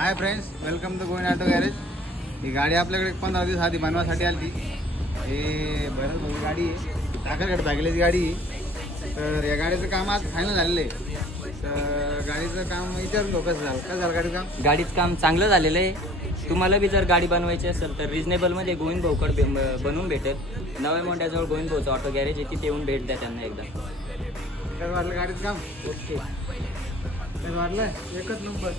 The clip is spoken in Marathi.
Hi friends, welcome to Govind auto garage. ही गाडी आपल्याकडे 15 दिवस आधी बनवासाठी आली. हे बरंच मोठी गाडी आहे, टाकरगड बॅगलेची गाडी आहे. तर या गाडीचं काम आज फायनल झालेलं आहे. तर गाडीचं काम विचारून बघ कसं झालं गाडीचं काम. गाडीचं काम चांगलं झालेलं आहे. तुम्हाला बी जर गाडी बनवायची असेल तर रिजनेबलमध्ये गोविंद भाऊकड बनवून भेटेल. नव्या मोंड्याजवळ गोविंद भाऊचं ऑटो गॅरेज आहे, तिथे येऊन भेट द्या त्यांना एकदा. तर वाटलं गाडीचं काम ओके. तर वाटलं एकच नंबर.